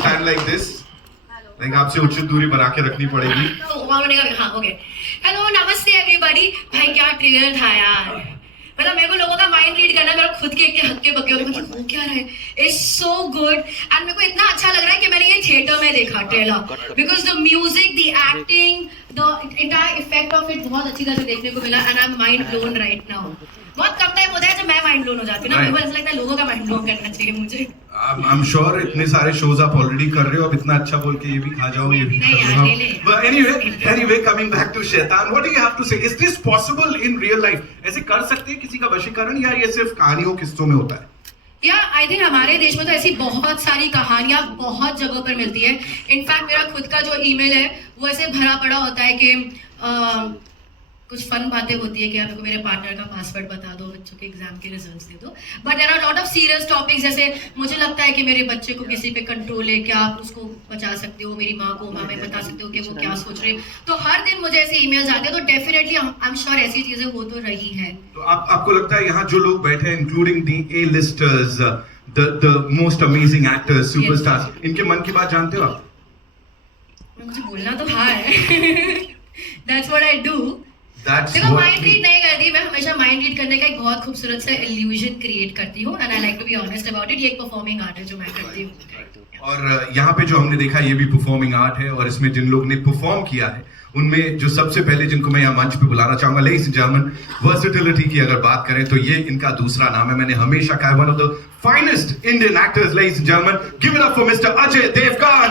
stand like this. Like आपसे उचित दूरी बना के रखनी पड़ेगी. हाँ ओके. हेलो नमस्ते एवरीबॉडी. भाई क्या ट्रेलर था यार. मतलब मेरे को लोगों का माइंड रीड करना मेरा खुद के इतने हक्के बक्के होते हैं. हो क्या रहा है. इट्स सो गुड एंड मेरे को इतना अच्छा लग रहा है कि मैंने ये थिएटर में देखा trailer. Because the music the acting the entire effect of it बहुत अच्छी तरह से देखने को मिला and I M mind blown right now. बहुत कम टाइम होता है जब मैं माइंड ब्लोन हो जाती हूँ ना. मेरे को ऐसा लगता है लोगों का माइंड ब्लोन करना चाहिए मुझे. I'm sure इतने सारे shows आप already कर रहे हो. अब इतना अच्छा बोल के ये भी खा जाओ ये भी कर लो. But anyway, coming back to शैतान, what do you have to say? Is this possible in real life? ऐसे कर सकते हैं किसी का वशीकरण या ये सिर्फ कहानियों किस्सों में होता है? या आई थिंक हमारे देश में तो ऐसी बहुत सारी कहानियां बहुत जगहों पर मिलती है. इनफैक्ट मेरा खुद का जो ईमेल है वो ऐसे भरा पड़ा होता है कि कुछ फन बातें होती है कि आप मेरे पार्टनर का पासवर्ड बता दो, बच्चों के एग्जाम के रिजल्ट्स दे दो. But there are lot of serious topics. जैसे मुझे लगता है कि मेरे बच्चे को किसी पे कंट्रोल है, क्या आप उसको बचा सकते हो. मेरी माँ को मैं बता सकती हूँ कि वो क्या सोच रहे. तो हर दिन मुझे ऐसे ईमेल्स आते हैं. तो डेफिनेटली आई एम श्योर ऐसी चीजें हो तो रही है. तो आपको लगता है यहाँ जो लोग बैठे हैं including the A-listers, the most amazing actors, superstars, इनके मन की बात जानते हो आप? मुझे बोलना तो हाँ है. That's what I do. देखो माइंड रीड नहीं करती मैं. हमेशा माइंड रीड करने का एक बहुत खूबसूरत सा इल्यूजन क्रिएट करती हूँ and I like to be honest about it. ये एक परफॉर्मिंग आर्ट है जो मैं करती हूँ. और यहाँ पे जो हमने देखा ये भी परफॉर्मिंग आर्ट है. और इसमें जिन लोग ने परफॉर्म किया है उनमें जो सबसे पहले जिनको मैं यहाँ मंच पे बुलाना चाहूंगा, लेडीज एंड जेंटलमैन, वर्सेटिलिटी की अगर बात करें तो ये इनका दूसरा नाम है. मैंने हमेशा कहा one of the finest Indian actors. Ladies and gentleman, give it up for mister Ajay Devgan.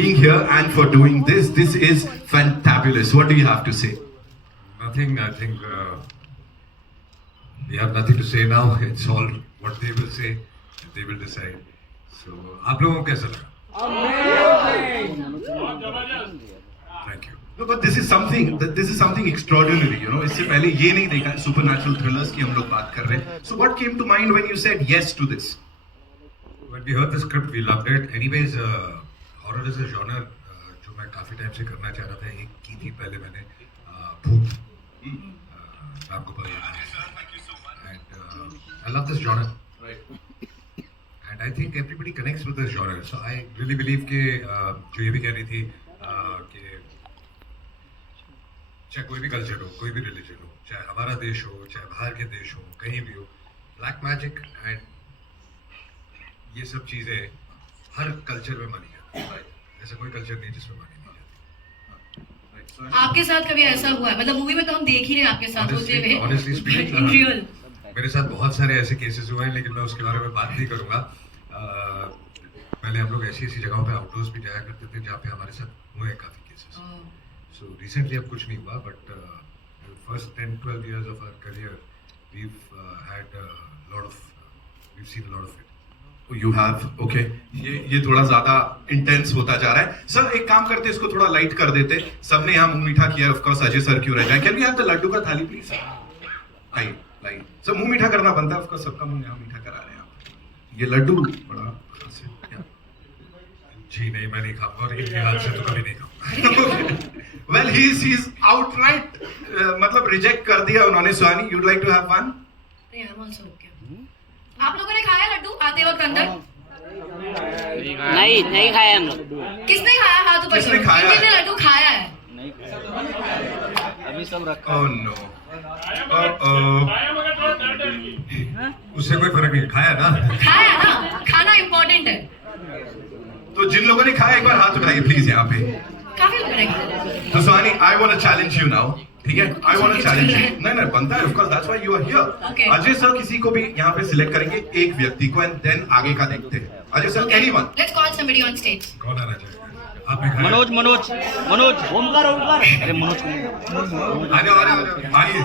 Being here and for doing this is fantabulous. What do you have to say? Nothing. I think we have nothing to say now. It's all what they will say. They will decide. So, आप लोगों को कैसा लगा? Amazing. Thank you. No, but this is something extraordinary. You know, इससे पहले ये नहीं देखा supernatural thrillers की हम लोग बात कर रहे हैं. So, what came to mind when you said yes to this? When we heard the script, we loved it. Anyways, horror is a genre जो मैं काफ़ी टाइम से करना चाह रहा था. एक की थी पहले मैंने भूत, Ram Gopal and I love this genre and I think everybody connects with this genre. So I really believe कि जो ये भी कह रही थी कि चाहे कोई भी कल्चर हो, कोई भी रिलीजन हो, चाहे हमारा देश हो, चाहे बाहर के देश हो, कहीं भी हो, ब्लैक मैजिक एंड ये सब चीज़ें हर कल्चर में मानी जाती है. ऐसा कोई कल्चर नहीं जिसमें मानी नहीं जाती. आपके साथ कभी ऐसा हुआ है? मतलब मूवी में तो हम देख ही रहे हैं आपके साथ होते हुए. Honestly speaking, इन रियल मेरे साथ बहुत सारे ऐसे केसेस हुए हैं लेकिन मैं उसके बारे में बात नहीं करूंगा. पहले हम लोग ऐसी जगहों पे आउटडोर्स भी जाया करते थे जहाँ पे हमारे साथ हुए काफी केसेस. सो रिसेंटली अब कुछ नहीं हुआ but first 10-12 years of our career we've had we've seen a lot of it. You have, okay. ये थोड़ा ज्यादा इंटेंस होता जा रहा है. सर एक काम करते इसको थोड़ा लाइट कर देते. सबने यहाँ मुंह मीठा किया. ऑफ कोर्स अजय सर क्यों रह जाए. Can we have the laddoo का थाली प्लीज. लाइट सर मुंह मीठा करना बनता है. ऑफ कोर्स सबका मुंह यहाँ मीठा करा रहे हैं आप. ये लड्डू बड़ा जी नहीं मैं नहीं खाऊंगा और इनके हाथ से तो कभी नहीं खाऊंगा. वेल ही इज आउटराइट मतलब रिजेक्ट कर दिया उन्होंने. Suhani you'd like to have one? नहीं, I'm also okay. आप लोगों ने खाया लड्डू आते वक्त अंदर? नहीं खाया हम लोग. किसने खाया? हाथ ऊपर किसने खाया? किसने लड्डू खाया है? अभी सब रखा. Oh no. उससे कोई फर्क नहीं. खाया ना. खाना इम्पोर्टेंट है. तो जिन लोगों ने खाया एक बार हाथ उठाइए प्लीज यहाँ पे. काफी लोगों ने खाया. तो Suhani I want to challenge you now. ठीक है, I want to challenge you. नहीं बनता है. Of course that's why you are here. Ajay sir किसी को भी यहाँ पे सिलेक्ट करेंगे एक व्यक्ति को एंड देन आगे का देखते हैं. Ajay sir anyone. Let's call somebody on stage. कौन आना चाहिए? आपने खाया? मनोज ओमकार. अरे मनोज आइए.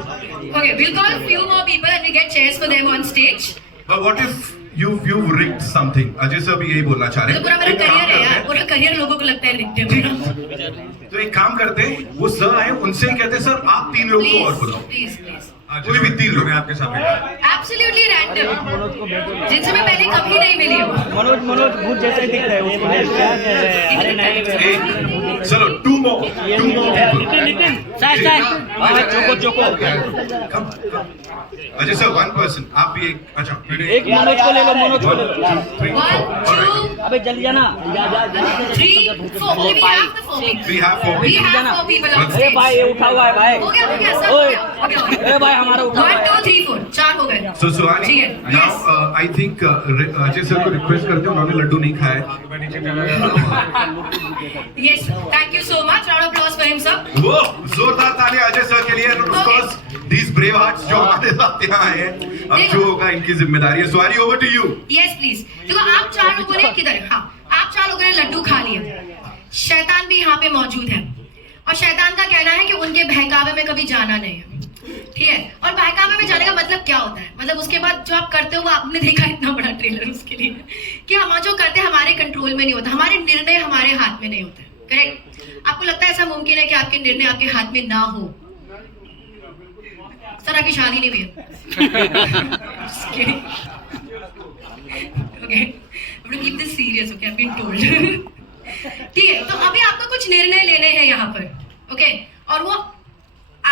Okay, we'll call a few more people and we get chairs for them on stage. But what if you've rigged something? Ajay sir भी यही बोलना चाह रहे हैं. पूरा मेरा करियर है यार. पूरा करियर लोगों को लगता है रिग्ड है मेरा. तो एक काम करते हैं, वो सर आए उनसे ही कहते हैं सर आप 3 लोग को और बुलाओ. प्लीज कोई भी 3 लोग आपके सामने. एब्सोल्युटली रैंडम जिनसे मैं पहले कभी नहीं मिली हूँ. मनोज भूत जैसा ही दिखता है उसको. अरे नहीं. चलो 2 more people. Nitin choco. Ajay sir 1 person. आप भी एक. अच्छा एक मनोज को ले लो. 1, 2, 3, 4. अबे पे चल जाना, जा जा जा 3, 4. Okay, we have the 4 people. We have 4 We people. have 4 people on अरे stage. भाई ये उठा हुआ है भाई, हो गया सब हो ओए, गया. Okay, okay. अरे भाई हमारा उठा हुआ 1, है। 2, 3, 4 4 हो गए. So Suhani, ठीक है. now Yes. I think Ajay sir को रिक्वेस्ट करते हैं, उन्होंने लड्डू नहीं खाया है. मैं नीचे चला गया। Yes, thank you so much. Round of applause for him, sir. वो जोरदार तालियां अजय सर के लिए. And of course, these brave hearts जो हमारे साथ यहाँ आए हैं, अब जो होगा इनकी जिम्मेदारी है. सुहानी, over to you. Yes, please. देखो आप 4 लोगों ने किधर, हाँ, आप 4 लोगों ने लड्डू खा लिया. शैतान भी यहाँ पे मौजूद है और शैतान का कहना है कि उनके बहकावे में कभी जाना नहीं है. ठीक है, और बहकावे में जाने का मतलब क्या होता है? मतलब उसके बाद जो आप करते हो वो आपने देखा इतना बड़ा ट्रेलर उसके लिए कि हम जो करते हैं हमारे कंट्रोल में नहीं होता, हमारे निर्णय हमारे हाथ में नहीं होते. करेक्ट? आपको लगता है ऐसा मुमकिन है कि आपके निर्णय आपके हाथ में ना हो? सर आपकी शादी नहीं हुई है. Okay, I'm going to keep this serious, okay? I've been told. ठीक है, तो अभी आपको कुछ निर्णय लेने हैं यहाँ पर, ओके? और वो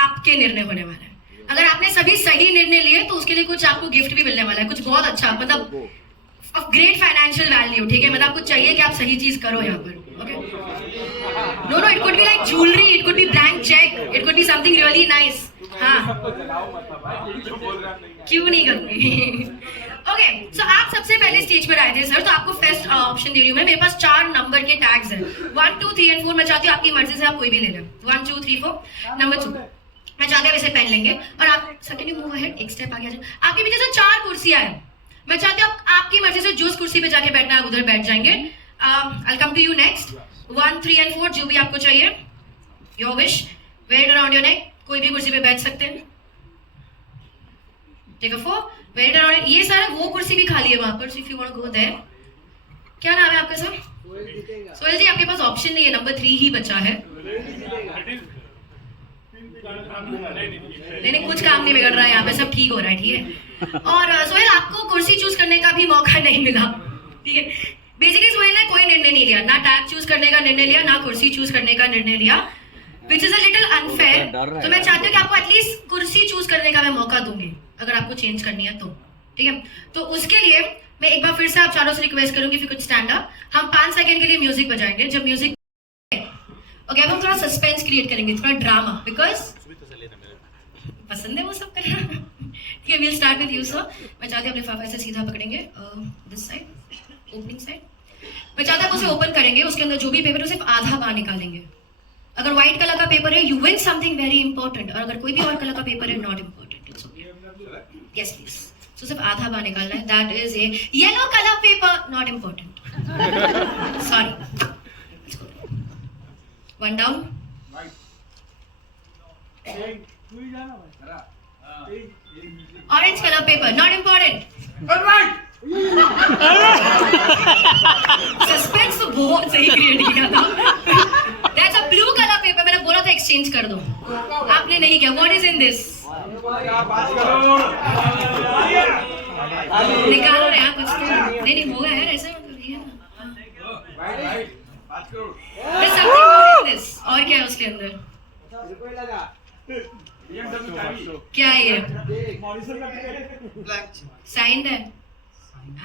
आपके निर्णय होने वाले हैं. अगर आपने सभी सही निर्णय लिए तो उसके लिए कुछ आपको गिफ्ट भी मिलने वाला है, कुछ बहुत अच्छा, मतलब ऑफ ग्रेट फाइनेंशियल वैल्यू. ठीक है, मतलब आपको चाहिए कि आप सही चीज करो यहाँ पर, okay? No, it could be like jewellery, it could be blank cheque, it could be something really nice. हाँ, क्यों नहीं करूंगी? ओके, सो आप सबसे पहले स्टेज पर आए थे सर, तो आपको फर्स्ट ऑप्शन दे रही हूँ मैं. मेरे पास 4 नंबर के टैग्स हैं, 1, 2, 3 और 4. मैं चाहती हूँ आपकी मर्जी से आप कोई भी ले लें. 1, 2, 3, 4. नंबर 2 मैं चाहती हूँ इसे पेन लेंगे और आप सेकंड यू मूव अहेड, एक स्टेप आगे आ जाए. आपके पीछे से 4 कुर्सियां हैं. मैं चाहती हूँ आपकी मर्जी से जो उस कुर्सी पे जाके बैठना है आप उधर बैठ जाएंगे. I come to you next. 1, 3 और 4 जो भी आपको चाहिए, your wish. Wait around your neck, कोई भी कुर्सी पे बैठ सकते हैं. Take a 4. Wait around. ये सारा वो कुर्सी भी खाली है वहां पर, if you want to go there. क्या नाम है आपका सर? सोहेल जी, आपके पास ऑप्शन नहीं है, नंबर 3 ही बचा है. नहीं, कुछ काम नहीं बिगड़ रहा है यहाँ पे, सब ठीक हो रहा है. ठीक है, और सोहेल आपको कुर्सी चूज करने का भी मौका नहीं मिला. ठीक है, बेसिकली सोहेल ने कोई निर्णय नहीं लिया, ना टैग चूज करने का निर्णय लिया, ना कुर्सी चूज करने का निर्णय लिया, which is a little unfair. तो मैं चाहती हूँ कि आपको एटलीस्ट कुर्सी चूज करने का मैं मौका दूंगी अगर आपको चेंज करनी है तो. ठीक है, तो उसके लिए मैं एक बार फिर से आप चारों से रिक्वेस्ट करूंगी, if you could stand up. हम 5 सेकंड के लिए म्यूजिक बजाएंगे. जब म्यूजिक ओके, अब हम थोड़ा सस्पेंस क्रिएट करेंगे, थोड़ा ड्रामा, बिकॉज पसंद है वो सब करना. ठीक है, will start with you sir. मैं चाहती हूँ अपने फाफा से सीधा पकड़ेंगे, दिस साइड, ओपनिंग साइड. मैं चाहता हूँ उसे ओपन करेंगे, उसके अंदर जो भी पेपर है सिर्फ आधा बाहर निकालेंगे. अगर व्हाइट कलर का पेपर है, you win something very important, और अगर कोई भी और कलर का पेपर है, not important. It's okay. Yes please. So सिर्फ आधा बाहर निकालना है. That is a yellow colour paper, not important. Sorry. One down. Orange color paper, not important. Suspense तो बहुत सही क्रिएट किया था. That's a blue color paper. मैंने बोला था एक्सचेंज कर दो, आपने नहीं किया. What is in this? निकालो ना यार कुछ तो. नहीं होगा यार ऐसे, मतलब ये ना. There's something more in this. और क्या है उसके अंदर? क्या है ये? साइंड है?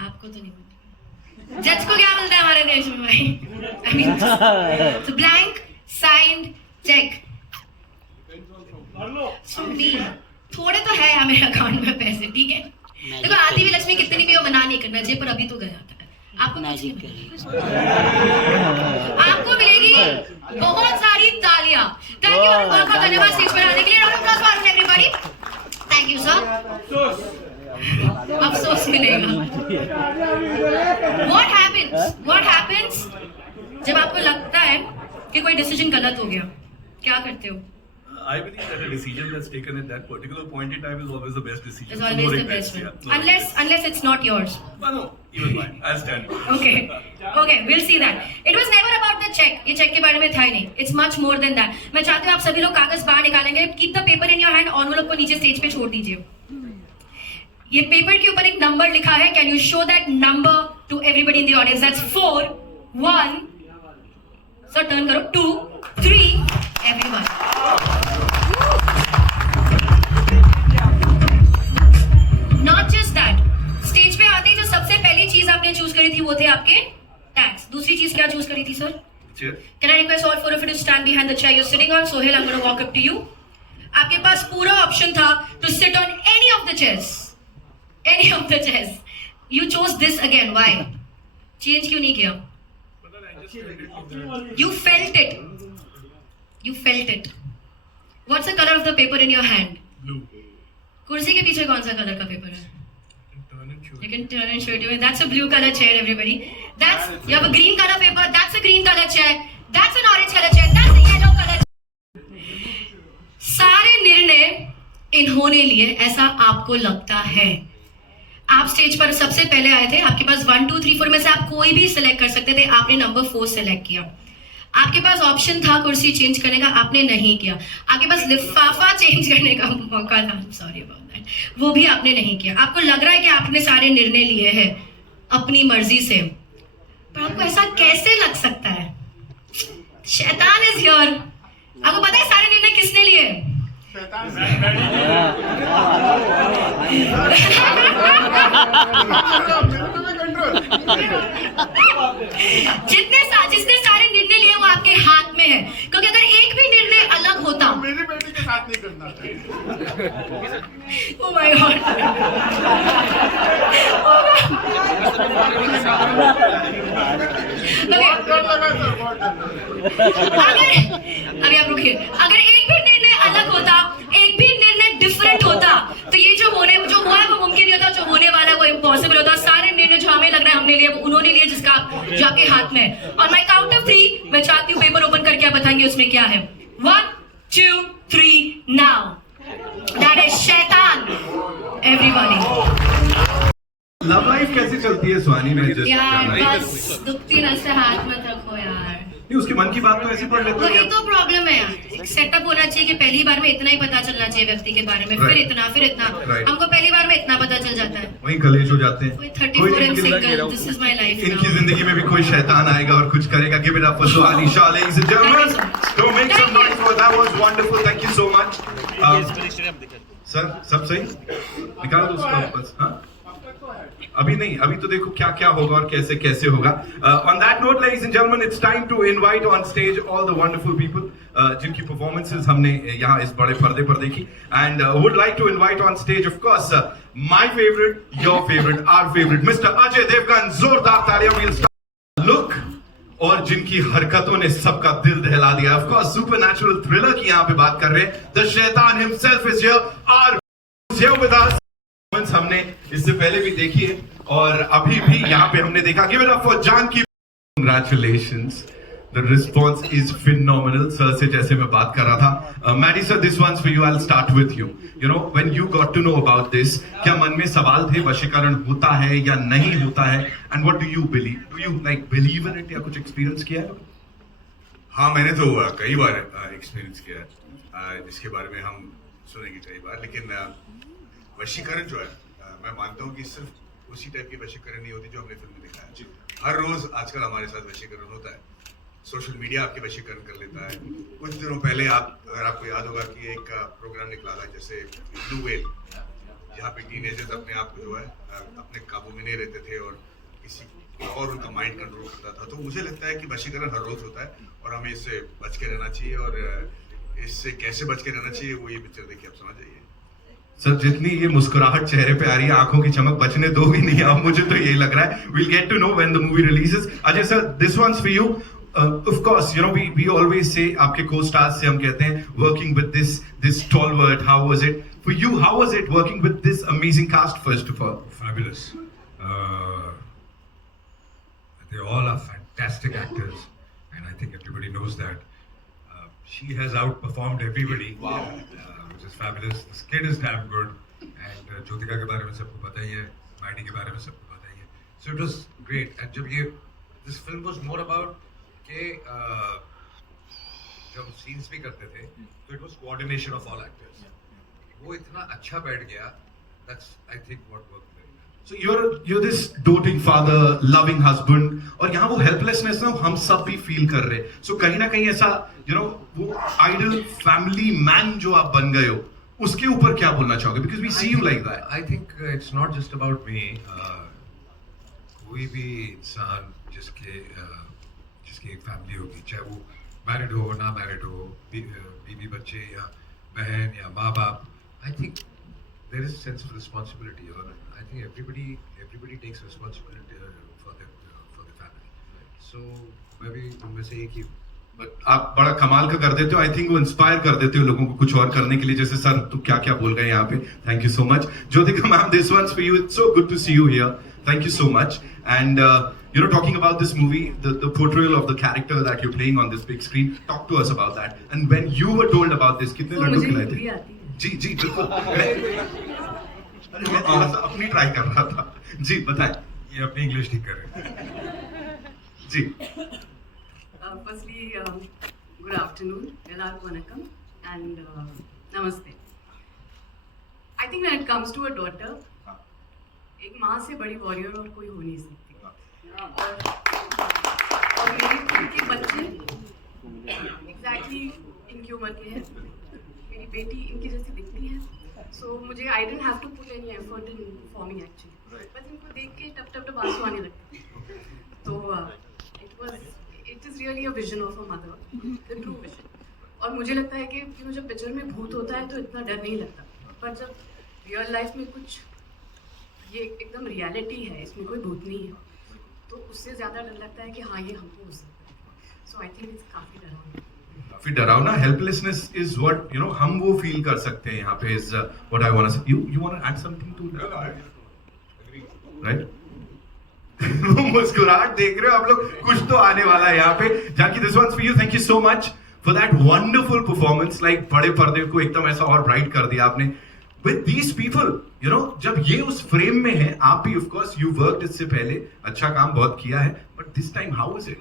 आपको तो नहीं मिलता. जज को क्या मिलता है हमारे देश में भाई? I mean, so blank, signed, check. So me, थोड़े तो है मेरे अकाउंट में पैसे. ठीक है, देखो आती भी लक्ष्मी कितनी भी हो, मना नहीं करना जेब पर, अभी तो गया था. आपको आपको मिलेगी बहुत सारी तालियां. थैंक यू, बहुत बहुत धन्यवाद स्टेज पर आने के लिए. Round of applause for everybody. Thank you sir. अफसोस मिलेगा. व्हाट हैपेंस जब आपको लगता है कि कोई डिसीजन गलत हो गया, क्या करते हो? I believe that a decision that's taken at that particular point in time is always the best decision. It's always the best one. Unless it's not yours. No, even mine. I'll stand by. Okay, we'll see that. It was never about the check. ये check के बारे में था ही नहीं. It's much more than that. मैं चाहती हूँ आप सभी लोग कागज बाहर निकालेंगे. Keep the paper in your hand. envelope को नीचे स्टेज पे छोड़ दीजिए. ये पेपर के ऊपर एक नंबर लिखा है. Can you show that number to everybody in the audience? That's 4, 1. So turn करो. 2, 3. Everyone. Not just that. Stage पे आते ही जो सबसे पहली चीज आपने चूज करी थी वो थे आपके टैक्स। दूसरी चीज क्या चूज करी थी sir? Chair. Can I request all four of you to stand behind the chair you're sitting on? Sohail, I'm going to walk up to you. आपके पास पूरा ऑप्शन था to sit on any of the chairs. Any of the chairs. You chose this again. Why? Change क्यों नहीं किया? You felt it. You felt it. What's the color of the paper in your hand? Blue. कुर्सी के पीछे कौन सा colour का पेपर है? You can turn and show it to me. That's a blue color chair, everybody. You have a green color paper. That's a green color chair. That's an orange color chair. That's a yellow color chair. सारे निर्णय इन्होंने लिए, ऐसा आपको लगता है? आप stage पर सबसे पहले आए थे, आपके पास 1, 2, 3, 4 में से आप कोई भी सिलेक्ट कर सकते थे, आपने नंबर 4 सिलेक्ट किया। आपके पास ऑप्शन था कुर्सी चेंज करने का, आपने नहीं किया। आपके पास लिफाफा चेंज करने का मौका था, सॉरी अबाउट दैट, वो भी आपने नहीं किया। आपको लग रहा है कि आपने सारे निर्णय लिए हैं अपनी मर्जी से, पर आपको ऐसा कैसे लग सकता है? शैतान इज हियर। आपको पता है सारे निर्णय किसने लिए? जिसने सारे निर्णय लिए वो आपके हाथ में है, क्योंकि अगर एक भी निर्णय अलग होता, मेरी बेटी के साथ नहीं करना। Oh my God. अभी आप रुकिए। अगर एक भी निर्णय अलग होता, एक भी निर्णय डिफरेंट होता, तो ये जो हुआ है वो मुमकिन नहीं होता, जो होने वाला है वो इम्पॉसिबल होता। सारे निर्णय जो हमें लग रहा है हमने लिए, उन्होंने लिए जो आपके हाथ में है। और माय काउंट ऑफ 3 मैं चाहती हूँ पेपर ओपन करके आप बताएंगे उसमें क्या है। 1, 2, 3 नाउ। दैट इज शैतान। एवरीबॉडी। लव लाइफ कैसे चलती है स्वानी में? just यार जानना है। बस दुखती नस से हाथ मत रखो यार। नहीं, उसके मन की बात तो ऐसे पढ़ लेते वही हो। तो प्रॉब्लम है यार। एक सेटअप होना चाहिए कि पहली बार में इतना ही पता चलना चाहिए व्यक्ति के बारे में, फिर Right. इतना, फिर इतना। Right. हमको पहली बार में इतना पता चल जाता है। वहीं कलेश हो जाते हैं। कोई 34 and single, this is my life इनकी now. जिंदगी में भी कोई शैतान आएगा और कुछ करेगा। Give it up for Swani Shah, ladies and gentlemen. So make some noise for that. Was wonderful. Thank you so much. Sir सब सही? निकाल दो उसको वापस। हाँ? अभी नहीं, अभी तो देखो क्या क्या होगा और कैसे कैसे होगा। On that note, ladies and gentlemen, it's time to invite on stage all the wonderful people जिनकी performances हमने यहाँ इस बड़े पर्दे पर देखी, and would like to invite on stage, of course, my favorite, your favorite, our favorite, Mr. Ajay Devgan. जोरदार तालियां। We'll start. Look, और जिनकी हरकतों ने सबका दिल दहला दिया, of course, supernatural thriller की यहाँ पे बात कर रहे हैं। The Shaitan himself is here. Our is here with us. हमने इससे पहले भी देखी है और अभी भी यहाँ पे हमने देखा। Give it up for Janki. Congratulations. The response is phenomenal. Sir से जैसे मैं बात कर रहा था, Maddie sir, this one's for you. I'll start with you. You know, when you got to know about this, क्या मन में सवाल थे वशीकरण होता है या नहीं होता है? And what do you believe? Do you like believe in it या कुछ experience किया है? हाँ, मैंने तो कई बार एक्सपीरियंस किया है, जिसके बारे में हम सुनेंगे कई बार। लेकिन वशीकरण जो है, मैं मानता हूँ कि सिर्फ उसी टाइप की वशीकरण नहीं होती जो हमने फिल्म में दिखाया है। हर रोज आजकल हमारे साथ वशीकरण होता है। सोशल मीडिया आपके वशीकरण कर लेता है। कुछ दिनों पहले अगर आपको याद होगा कि एक प्रोग्राम निकला था जैसे ब्लू वेल, जहाँ पे टीनेजर्स अपने आप को जो है अपने काबू में नहीं रहते थे और किसी और उनका माइंड कंट्रोल करता था। तो मुझे लगता है कि वशीकरण हर रोज होता है और हमें इससे बच के रहना चाहिए, और इससे कैसे बच के रहना चाहिए वो ये पिक्चर देखिए आप समझ जाइए। सर जितनी ये मुस्कुराहट चेहरे पे आ रही है, आंखों की चमक बचने दोगे नहीं आप, मुझे तो यही लग रहा है। We'll get to know when the movie releases. Ajay sir, this one's for you. Of course, you know we always say, आपके co-stars से हम कहते हैं, working with this stalwart. How was it for you? How was it working with this amazing cast? First of all, Fabulous. They all are fantastic actors, and I think everybody knows that. She has outperformed everybody. Wow. Which is fabulous. This kid is damn good. And Jyotika के बारे में सबको पता ही है, Maddie के बारे में सबको पता ही है. So it was great. And जब ये this film was more about कि जब scenes भी करते थे, तो it was coordination of all actors. वो इतना अच्छा बैठ गया. That's I think what worked. so you're this doting father, loving husband, और यहाँ वो helplessness ना हम सब भी feel कर रहे हैं। So कहीं ना कहीं ऐसा वो ideal family man जो आप बन गए हो, उसके ऊपर क्या बोलना चाहोगे? Because we see you like that. I think it's not just about me. कोई भी इंसान जिसकी एक फैमिली होगी, चाहे वो मैरिड हो ना मैरिड हो, बीवी बच्चे या बहन या माँ बाप, I think there is sense of responsibility, और I think everybody takes responsibility for the family. So मैं भी उनमें से एक ही हूँ. बट आप बड़ा कमाल का कर देते हो. आई थिंक वो इंस्पायर कर देते हो लोगों को कुछ और करने के लिए. जैसे सर तो क्या क्या बोल रहे हैं यहाँ पे. Thank you so much. Jyotika ma'am, this one's for you. It's so good to see you here. Thank you so much. And talking about this movie, the portrayal of the character that you're playing on this big screen, talk to us about that. And when you were told about this, कितने लड्डू खिलाए थे? जी जी बिल्कुल. अरे मैं थोड़ा सा अपनी try कर रहा था. जी बताएं. ये अपनी इंग्लिश ठीक कर रहे हैं. जी. Firstly, good afternoon, Ellarku Vanakkam, and Namaste. I think when it comes to a daughter, एक माँ से बड़ी वॉरियर और कोई हो नहीं सकती. और मेरे खुद के बच्चे एग्जैक्टली इनकी उम्र के हैं. मेरी बेटी इनकी जैसी दिखती है. सो मुझे I didn't have to put any effort in forming actually. बस इनको देख के टप टप टप आंसू आने लगते. तो it is really a vision of a mother, the true vision. और मुझे लगता है कि जब पिक्चर में भूत होता है तो इतना डर नहीं लगता, पर जब रियल लाइफ में कुछ ये एकदम रियलिटी है, इसमें कोई भूत नहीं है, तो उससे ज़्यादा डर लगता है कि हाँ ये हमको हो सकता है. सो आई थिंक इट्स काफ़ी डरावना. काफी डरावना. हेल्पलेसनेस इज व्हाट हम वो फील कर सकते हैं यहाँ पे. Is what I want to say. You want to add something to that, right? वो मुस्कुराहट देख रहे हो आप लोग. कुछ तो आने वाला है यहाँ पे. Janki, this one's for you. Thank you so much for that wonderful performance. Like बड़े पर्दे को एकदम ऐसा और ब्राइट कर दिया आपने. With these people, जब ये उस फ्रेम में है, आप भी of course you worked इससे पहले, अच्छा काम बहुत किया है, but this time how was it?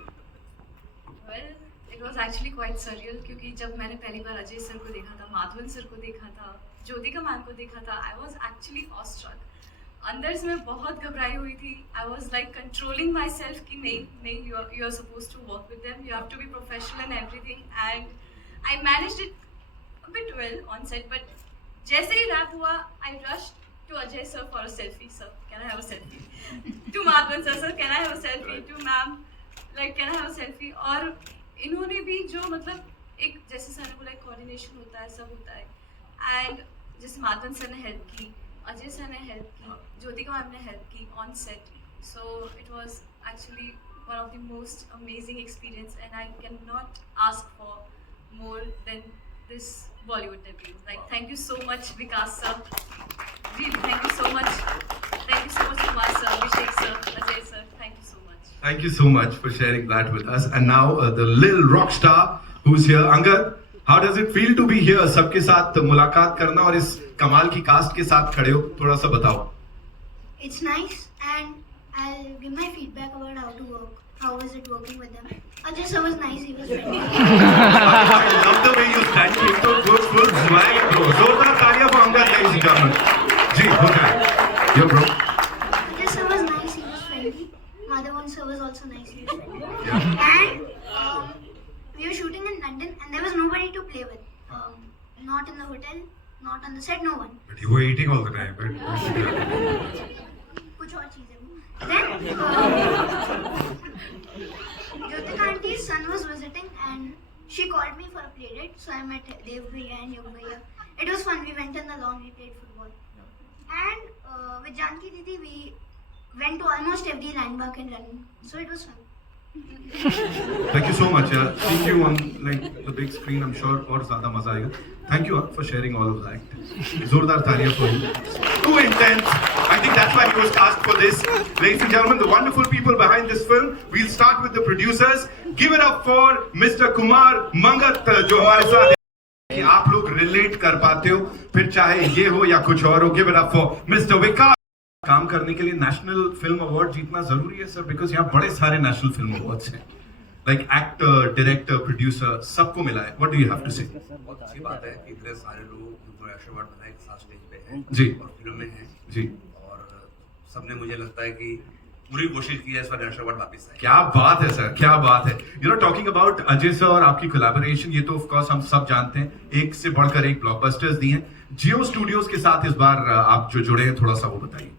Well, it was actually quite surreal, क्योंकि जब मैंने पहली बार अजय सर को देखा था, माधवन सर को देखा था, ज्योतिका मैम को देखा था, I was actually awestruck. अंदर से मैं बहुत घबराई हुई थी. I was like controlling myself कि नहीं you are supposed to work with them, you have to be professional and everything, and I managed it a bit well on set, but जैसे ही रैप हुआ, I rushed to Ajay sir for a selfie. Sir, can I have a selfie? To Madhavan sir, can I have a selfie? To ma'am, like can I have a selfie? और इन्होंने भी जो मतलब एक जैसे sir ने बोला coordination होता है, सब होता है, एंड जैसे माधवन सर ने हेल्प की, अजय सर ने हेल्प की, ज्योतिका मैम ने हेल्प की on set. So it was actually one of the most amazing experience, and I cannot ask for more than this Bollywood debut. Like, thank you so much, Vikas sir. Really, thank you so much. Thank you so much, Kumar sir, Abhishek sir, Ajay sir. Thank you so much. Thank you so much for sharing that with us. And now the little rock star who's here, Angad. How does it feel to be here? सबके साथ मुलाकात करना और इस कमाल की cast के साथ खड़े हो, थोड़ा सा बताओ. It's nice, and I'll give my feedback about how to work. How was it working with them? Ajay sir was nice, he was friendly. I love the way you stand. एक तो full smile, bro. जोरदार तालियां for Angad, ladies and gentlemen. जी, हो जाए. Yo, bro. Ajay sir was nice, he was friendly. Madhavan sir was also nice, he was friendly. Yeah. And we were shooting in London, and there was nobody to play with. Not in the hotel, not on the set, no one. But you were eating all the time. But कुछ और चीजें. Then Jyotika auntie's son was visiting, and she called me for a play date. So I met Dev Bhaiya and Yug Bhaiya. It was fun. We went in the lawn, we played football. And with Janki Didi, we went to almost every landmark in London. So it was fun. Thank you so much. Seeing you on the big screen, I'm sure और ज़्यादा मजा आएगा. Thank you for sharing all of that. जोरदार तालियां for you. Too intense. I think that's why he was cast for this. Ladies and gentlemen, the wonderful people behind this film. We'll start with the producers. Give it up for Mr. Kumar Mangat, जो हमारे साथ कि आप लोग relate कर पाते हो, फिर चाहे ये हो या कुछ और हो. Give it up for Mr. Vikas. काम करने के लिए नेशनल फिल्म अवार्ड जीतना जरूरी है सर, बिकॉज यहाँ बड़े सारे नेशनल फिल्म अवार्ड्स हैं. लाइक एक्टर, डायरेक्टर, प्रोड्यूसर, सबको मिला है. What do you have to say? बहुत अच्छी बात है कि इतने सारे लोग उनको आशीर्वाद बनाए एक साथ स्टेज पे हैं जी और फिल्म में हैं जी, और सबने मुझे लगता है कि पूरी कोशिश की है इस बार आशीर्वाद वापस आए. क्या बात है सर, क्या बात है. You know, talking about Ajay sir और आपकी कोलैबोरेशन, ये तो ऑफ कोर्स हम सब जानते हैं, एक से बढ़कर एक ब्लॉकबस्टर्स दिए हैं. जियो स्टूडियोज के साथ इस बार आप जो जुड़े हैं, थोड़ा सा वो बताइए.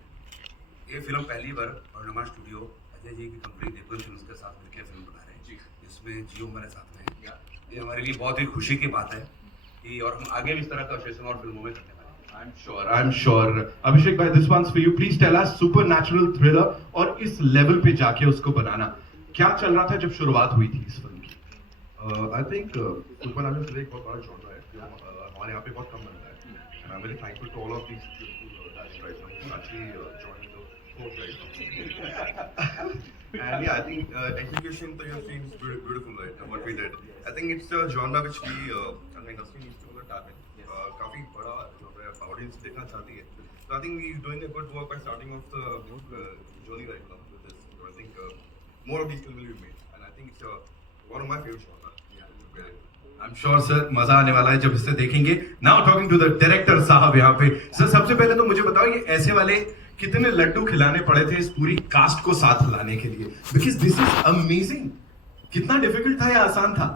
ये फिल्म पहली बार पौर्णिमा स्टूडियो अजय जी की कंपनी देवगन फिल्म्स के साथ मिलकर फिल्म बना रहे हैं, जिसमें जियो हमारे साथ में है। ये हमारे लिए बहुत ही खुशी की बात है कि और हम आगे भी इस तरह का विश्लेषण और फिल्मों में करने वाले हैं। I'm sure. Abhishek bhai, this one's for you. Please tell us supernatural thriller और इस लेवल पे जाके उसको बनाना क्या चल रहा था जब शुरुआत हुई थी इस फिल्म की? I think supernatural thriller एक बहुत बड़ा genre है जो हमारे यहाँ पे बहुत कम बनता है. And I'm very thankful to all of these people that's right now who actually joining the force right now. And yeah, I think execution that you have seen is beautiful, right? What we did. I think it's a genre which we as an industry needs to tap in. काफी बड़ा genre है, audience देखना चाहती है. So I think he's doing a good work by starting off the journey right now with this. So I think more of these films will be made, and I think it's one of my favorite genres. Yeah, I'm sure sir मजा आने वाला है जब इसे देखेंगे. Now talking to the director साहब यहाँ पे. सर सबसे पहले तो मुझे बताओ ये ऐसे वाले कितने लड्डू खिलाने पड़े थे इस पूरी कास्ट को साथ लाने के लिए? Because this is amazing. कितना difficult था या आसान था?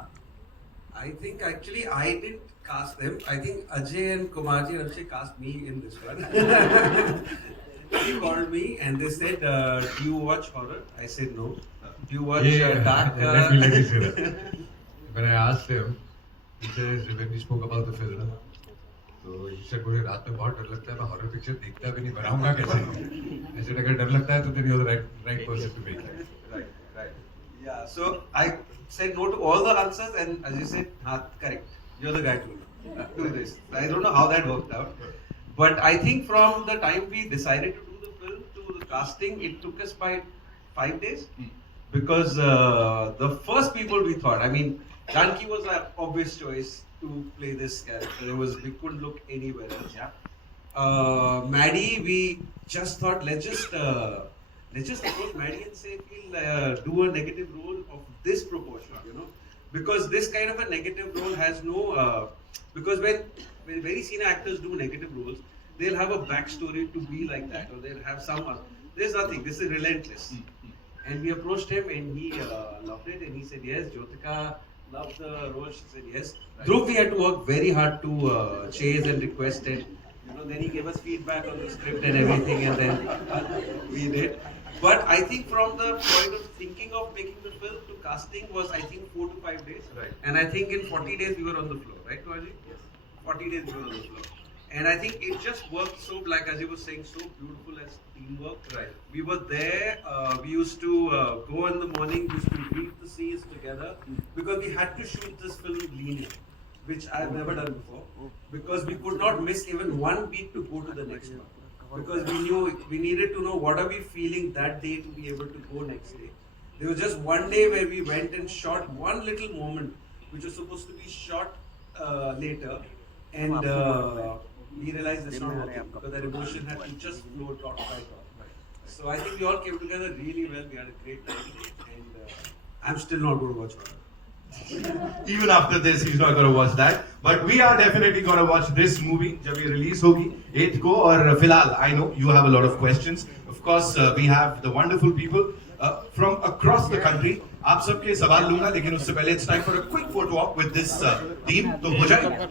I think actually I didn't cast them. I think Ajay and Kumarji actually cast me in this one. They called me and they said, "Do you watch horror?" I said no. Do you watch dark? Let me say that. When I asked him, he says when we spoke about the film, तो he said मुझे रात में बहुत डर लगता है, मैं horror picture देखता भी नहीं, बनाऊंगा कैसे? ऐसे अगर डर लगता है तो then you're the right person to make it. Right. Yeah. So I said no to all the answers, and Ajay said, correct. You're the guy to do this." I don't know how that worked out, but I think from the time we decided to do the film to the casting, it took us by 5 days. Because the first people we thought, I mean, Janki was our obvious choice to play this character. We couldn't look anywhere else. Yeah. Maddie, we just thought let's just approach Maddie and say we'll do a negative role of this proportion, you know, because this kind of a negative role has no. Because when very senior actors do negative roles, they'll have a backstory to be like that, or they'll have some. There's nothing. This is relentless. And we approached him, and he loved it, and he said yes. Jyotika loved the role; she said yes. Dhruv, we had to work very hard to chase and request it. You know, then he gave us feedback on the script and everything, and then we did. But I think from the point of thinking of making the film to casting was, I think, 4 to 5 days. Right. And I think in 40 days we were on the floor, right, Kaji? Yes. 40 days we were on the floor. And I think it just worked so, like Ajay was saying, so beautiful as teamwork. Right. We were there. We used to go in the morning, used to read the scenes together because we had to shoot this film linear, which I've never done before. Because we could not miss even one beat to go to the next one. Because we knew we needed to know what are we feeling that day to be able to go next day. There was just one day where we went and shot one little moment, which was supposed to be shot later, and we realized it's not working because that emotion had to just flow dot by dot. So I think we all came together really well. We had a great time, and I'm still not going to watch horror. Even after this, he's not going to watch that. But we are definitely going to watch this movie जब ये release होगी 8th को. और फिलहाल, I know you have a lot of questions. Of course, we have the wonderful people from across the country. आप सबके सवाल लूँगा, लेकिन उससे पहले it's time for a quick photo op with this team. तो हो जाएगा.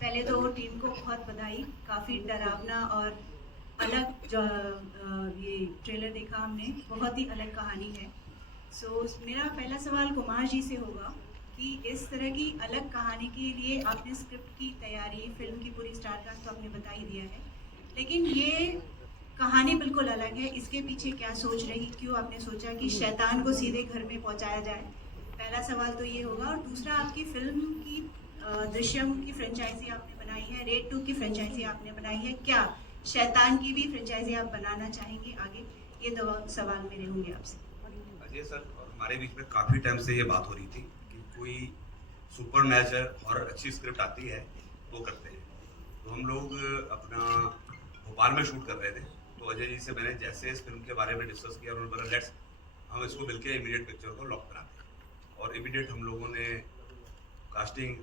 पहले तो टीम को बहुत बधाई. काफ़ी डरावना और अलग जो ये ट्रेलर देखा हमने, बहुत ही अलग कहानी है. सो मेरा पहला सवाल कुमार जी से होगा कि इस तरह की अलग कहानी के लिए आपने स्क्रिप्ट की तैयारी, फिल्म की पूरी स्टारकास्ट तो आपने बता ही दिया है, लेकिन ये कहानी बिल्कुल अलग है. इसके पीछे क्या सोच रही, क्यों आपने सोचा कि शैतान को सीधे घर में पहुंचाया जाए? पहला सवाल तो ये होगा. और दूसरा, आपकी फिल्म की दृश्यम की फ्रेंचाइजी आपने बनाई है, रेड 2 की फ्रेंचाइजी आपने बनाई है, क्या शैतान की भी फ्रेंचाइजी आप बनाना चाहेंगे आगे? ये 2 सवाल मेरे होंगे आपसे. अजय सर और हमारे बीच में काफ़ी टाइम से ये बात हो रही थी कि कोई सुपर नेचर और अच्छी स्क्रिप्ट आती है वो करते हैं. तो हम लोग अपना भोपाल में शूट कर रहे थे, तो अजय जी से मैंने जैसे इस फिल्म के बारे में डिस्कस किया, उन्होंने बोला लेट्स हम इसको मिलकर इमीडिएट पिक्चर को लॉक बनाते हैं. और इमीडिएट हम लोगों ने कास्टिंग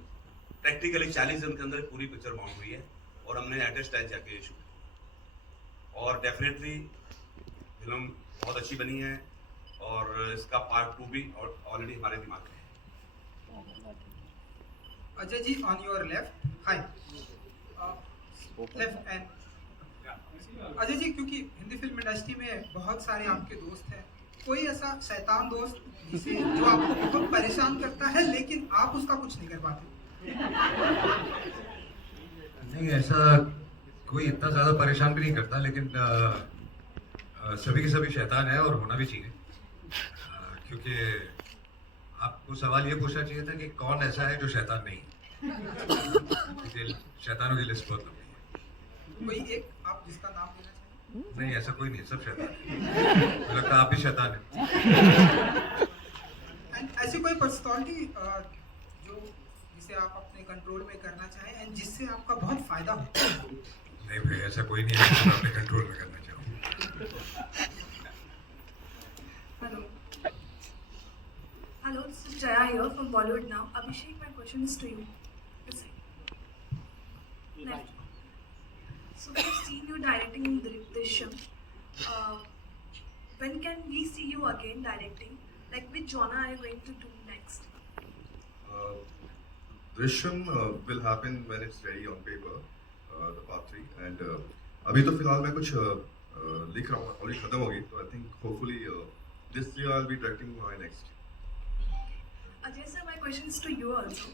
प्रैक्टिकली 40 दिन के अंदर पूरी पिक्चर बाउंड हुई है और हमने एट ए स्टाइल जाके शूट किया. और डेफिनेटली फिल्म बहुत अच्छी बनी है और इसका पार्ट 2 भी ऑलरेडी हमारे दिमाग में है. Ajay ji, on your left, hi, left and Ajay ji, क्योंकि हिंदी फिल्म इंडस्ट्री में बहुत सारे आपके दोस्त हैं, कोई ऐसा शैतान दोस्त जिसे जो आपको बहुत परेशान करता है लेकिन आप उसका कुछ नहीं कर पाते? नहीं, ऐसा कोई इतना ज़्यादा परेशान भी नहीं करता, लेकिन सभी के सभी शैतान है और होना भी चाहिए, क्योंकि आपको सवाल ये पूछना चाहिए था कि कौन ऐसा है जो शैतान नहीं, क्योंकि शैतानों की लिस्ट बहुत लंबी है। कोई एक आप जिसका नाम लेना चाहिए? नहीं, ऐसा कोई नहीं, सब शैतान है। मुझे लगता है आप भी शैतान है। एंड ऐसी कोई पर्सनालिटी जो जिसे आप अपने कंट्रोल में करना चाहें एंड जिससे आपका बहुत फायदा हो? नहीं भाई, ऐसा कोई नहीं है जिसे मैं अपने कंट्रोल में करना चाहूँ। Hello. Hello, this is Jaya here from Bollywood Now. Abhishek, my question is to you. Listen. Left. So we have seen you directing in Drishyam. When can we see you again directing? Like which genre are you going to do next? Drishyam will happen when it's ready on paper, the part 3, and अभी तो फिलहाल मैं कुछ लिख रहा हूँ, already खत्म हो गई, तो I think hopefully this year I will be directing my next. Ajay sir, my question is to you also.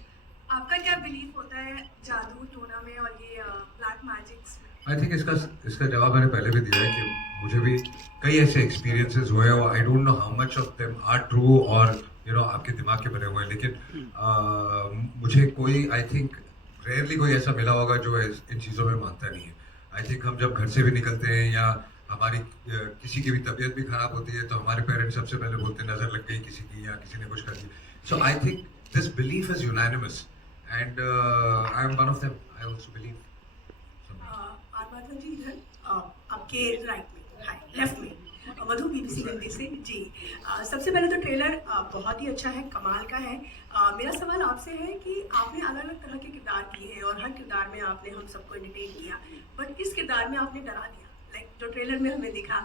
आपका क्या बिलीफ होता है जादू टोना में और ये ब्लैक मैजिक्स में? आई थिंक इसका जवाब मैंने पहले भी दिया है कि मुझे भी कई ऐसे एक्सपीरियंसेस हुए और I don't know how much of them are true और आपके दिमाग के बने हुए हैं, लेकिन मुझे कोई आई थिंक रेयरली कोई ऐसा मिला होगा जो इन चीज़ों में मानता नहीं है। आई थिंक हम जब घर से भी निकलते हैं या हमारी किसी की भी तबीयत भी खराब होती है तो हमारे पेरेंट्स सबसे पहले बोलते हैं नज़र लग गई किसी की या किसी ने कुछ कर दिया। So I think this belief is unanimous and I am one of them. I also believe. आरबादल जी इधर आपके राइट में, हाय लेफ्ट में, मधु BBC हिंदी से जी। सबसे पहले तो ट्रेलर बहुत ही अच्छा है, कमाल का है। मेरा सवाल आपसे है कि आपने अलग अलग तरह के किरदार किए हैं और हर किरदार में आपने हम सबको एंटरटेन किया, बट इस किरदार में आपने डरा दिया, लाइक जो ट्रेलर में हमें दिखा।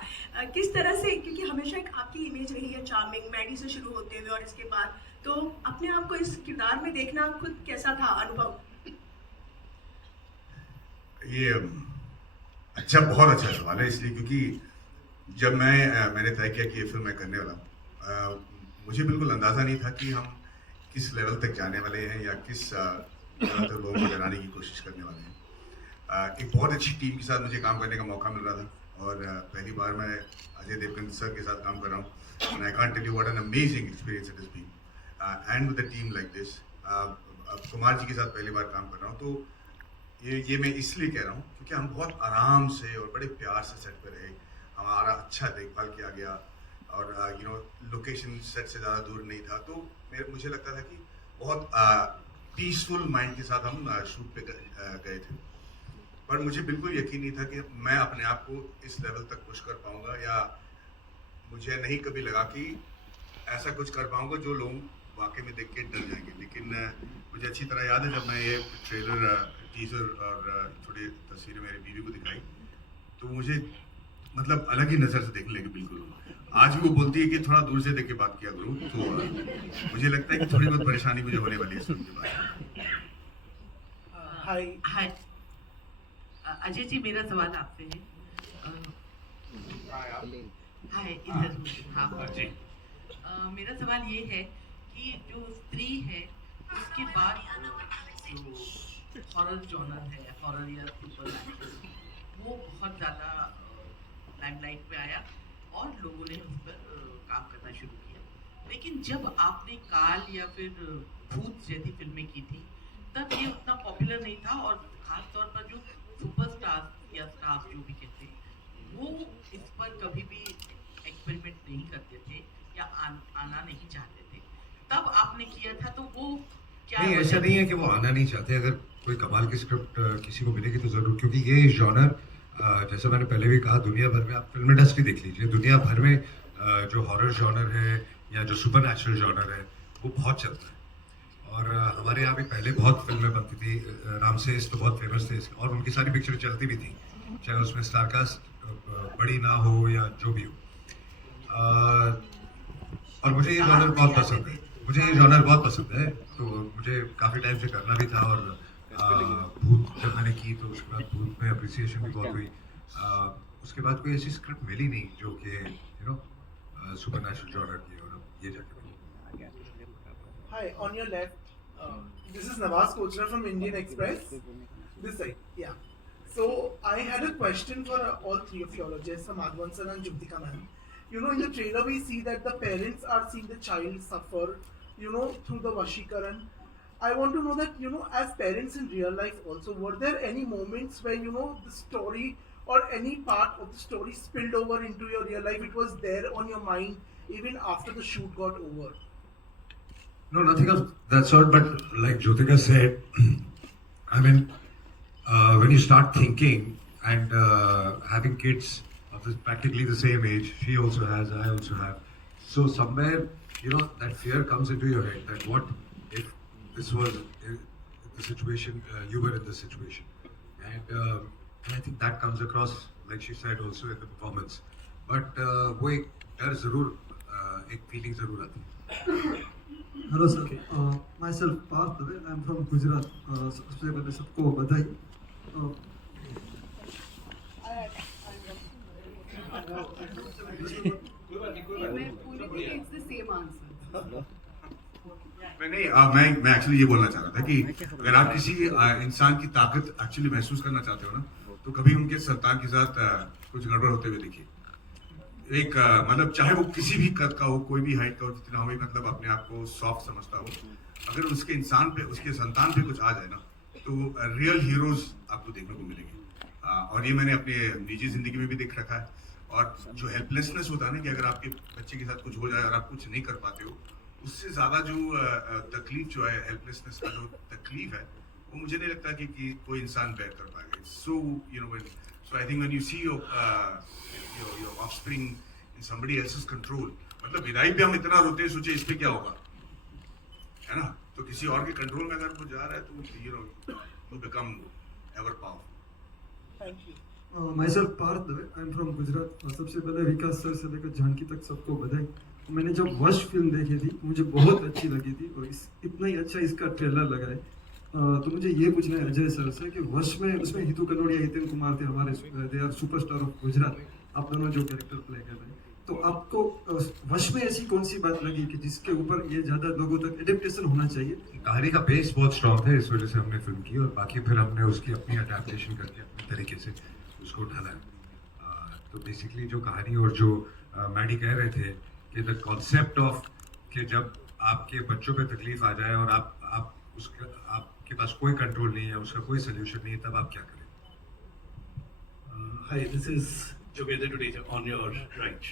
किस तरह से, क्योंकि हमेशा एक आपकी इमेज रही है चार्मिंग, मैडी से शुरू होते हुए और इसके बाद, तो अपने आप को इस किरदार में देखना खुद कैसा था अनुभव? ये अच्छा, बहुत अच्छा सवाल है, इसलिए क्योंकि जब मैंने तय किया कि ये फिल्म मैं करने वाला हूँ, मुझे बिल्कुल अंदाज़ा नहीं था कि हम किस लेवल तक जाने वाले हैं या किस लेवल तक लोगों को डराने की कोशिश करने वाले हैं। एक बहुत अच्छी टीम के साथ मुझे काम करने का मौका मिल रहा था और पहली बार मैं अजय देवगन सर के साथ काम कर रहा हूँ and I can't tell you what an amazing experience it has been and with a team like this. अब कुमार जी के साथ पहली बार काम कर रहा हूँ, तो ये मैं इसलिए कह रहा हूँ क्योंकि हम बहुत आराम से और बड़े प्यार से सेट पर रहे, हमारा अच्छा देखभाल किया गया और लोकेशन सेट से ज़्यादा दूर नहीं था, तो मुझे लगता था कि बहुत पीसफुल माइंड के साथ हम शूट पे गए थे। पर मुझे बिल्कुल यकीन नहीं था कि मैं अपने आप को इस लेवल तक पुश कर पाऊंगा, या मुझे नहीं कभी लगा कि ऐसा कुछ कर पाऊंगा जो लोग वाकई में देख के डर जाएंगे। लेकिन मुझे अच्छी तरह याद है जब मैं ये ट्रेलर, टीजर और थोड़ी तस्वीरें मेरी बीवी को दिखाई, तो मुझे मतलब अलग ही नज़र से देखने लगे बिल्कुल। आज भी वो बोलती है कि थोड़ा दूर से देख के बात किया करो, तो मुझे लगता है कि थोड़ी बहुत परेशानी मुझे होने वाली है इस फिल्म के बाद। हाय हाय अजय जी, मेरा सवाल आपसे है। हाय इधर, हाँ जी। मेरा सवाल ये है कि जो स्त्री है उसके बाद जो हॉरर जॉनर है, हॉरर या सुपर, वो बहुत ज़्यादा लाइमलाइट में आया और लोगों ने उस पर काम करना शुरू किया। लेकिन जब आपने काल या फिर भूत जैसी फिल्में की थी तब ये उतना पॉपुलर नहीं था, और ख़ास तौर पर जो सुपरस्टार या स्टार जो भी कहते हैं वो इस पर कभी भी एक्सपेरिमेंट नहीं करते थे या आना नहीं चाहते थे। तब आपने किया था, तो वो क्या? नहीं, ऐसा नहीं है कि वो आना नहीं चाहते। अगर कोई कमाल की स्क्रिप्ट किसी को मिलेगी तो ज़रूर, क्योंकि ये जॉनर जैसे मैंने पहले भी कहा, दुनिया भर में आप फिल्म इंडस्ट्री देख लीजिए, दुनिया भर में जो हॉरर जॉनर है या जो सुपरनैचुरल जॉनर है वो बहुत चलता है। और हमारे यहाँ भी पहले बहुत फिल्में बनती थी, रामसेस तो बहुत फेमस थे और उनकी सारी पिक्चर चलती भी थी, चाहे उसमें स्टारकास्ट बड़ी ना हो या जो भी हो। और मुझे ये जॉनर बहुत पसंद है, तो मुझे काफ़ी टाइम से करना भी था। और भूत जब मैंने की तो उसके बाद भूत में अप्रिसिएशन भी बहुत हुई, उसके बाद कोई ऐसी स्क्रिप्ट मिली नहीं जो कि यू नो सुपरनैचुरल जॉनर की और ये जाके मिली. Hi, on your left, this is Nawaz Kochra from Indian Express. This side, yeah. So I had a question for all three of you, just for Madhavan sir and Jyotika ma'am. You know, in the trailer we see that the parents are seeing the child suffer, you know, through the Vashikaran. I want to know that, you know, as parents in real life also, were there any moments where, you know, the story or any part of the story spilled over into your real life? It was there on your mind even after the shoot got over? No, nothing of that sort. But like Jyotika said, I mean, when you start thinking and having kids of practically the same age, she also has, I also have. So somewhere, you know, that fear comes into your head that what if this was the situation, you were in this situation, and I think that comes across, like she said, also in the performance. But वो एक डर जरूर, एक feeling जरूर आती है. Hello sir, my self Parth Dave, I am from Gujarat. सबसे पहले सबको बधाई. मैं एक्चुअली ये बोलना चाह रहा था कि अगर आप किसी इंसान की ताकत एक्चुअली महसूस करना चाहते हो ना, तो कभी उनके संतान के साथ कुछ गड़बड़ होते हुए देखिए. एक मतलब चाहे वो किसी भी कद का हो, कोई भी हाइट का हो, जितना हो, मतलब अपने आप को सॉफ्ट समझता हो, अगर उसके इंसान पे, उसके संतान पे कुछ आ जाए ना, तो रियल हीरोज आपको देखने को मिलेंगे. और ये मैंने अपने निजी जिंदगी में भी देख रखा है. और जो हेल्पलेसनेस होता है ना, कि अगर आपके बच्चे के साथ कुछ हो जाए और आप कुछ नहीं कर पाते हो, उससे ज्यादा जो तकलीफ जो है, हेल्पलेसनेस का जो तकलीफ है, वो मुझे नहीं लगता कि कोई इंसान बेयर कर पाएगा. So you know, so I think when you see your offspring in somebody else's control, मतलब विदाई पे हम इतना रोते हैं, सोचे इस पे क्या होगा, है ना. तो किसी और के कंट्रोल में अगर वो जा रहा है, तो you know, you become ever powerful. Thank you. My self Parth Dave, I am from Gujarat. सबसे पहले विकास सर से लेकर जानकी तक सबको बधाई. मैंने जब वश फिल्म देखी थी, मुझे बहुत अच्छी लगी थी और इतना ही अच्छा इसका ट्रेलर लगा है. तो मुझे ये पूछना है अजय सर से कि वश में, उसमें हितू कनोडिया, हितेन कुमार थे हमारे, they are superstar of Gujarat. आप दोनों जो कैरेक्टर प्ले कर रहे हैं, तो आपको वश में ऐसी कौन सी बात लगी कि जिसके ऊपर ये ज्यादा लोगों तक एडेप्टेशन होना चाहिए? कहानी का बेस बहुत स्ट्रॉन्ग था, इस वजह से हमने फिल्म की, और बाकी फिर हमने उसकी अपनी अडेप्टेशन करके अपने तरीके से उसको ढाला है. तो बेसिकली जो कहानी और जो मैडी कह रहे थे कि द कॉन्सेप्ट ऑफ कि जब आपके बच्चों पे तकलीफ आ जाए और आपके पास कोई कंट्रोल नहीं है, उसका कोई सोल्यूशन नहीं है, तब आप क्या करें. Hi, this is Jogender Tuteja on your right.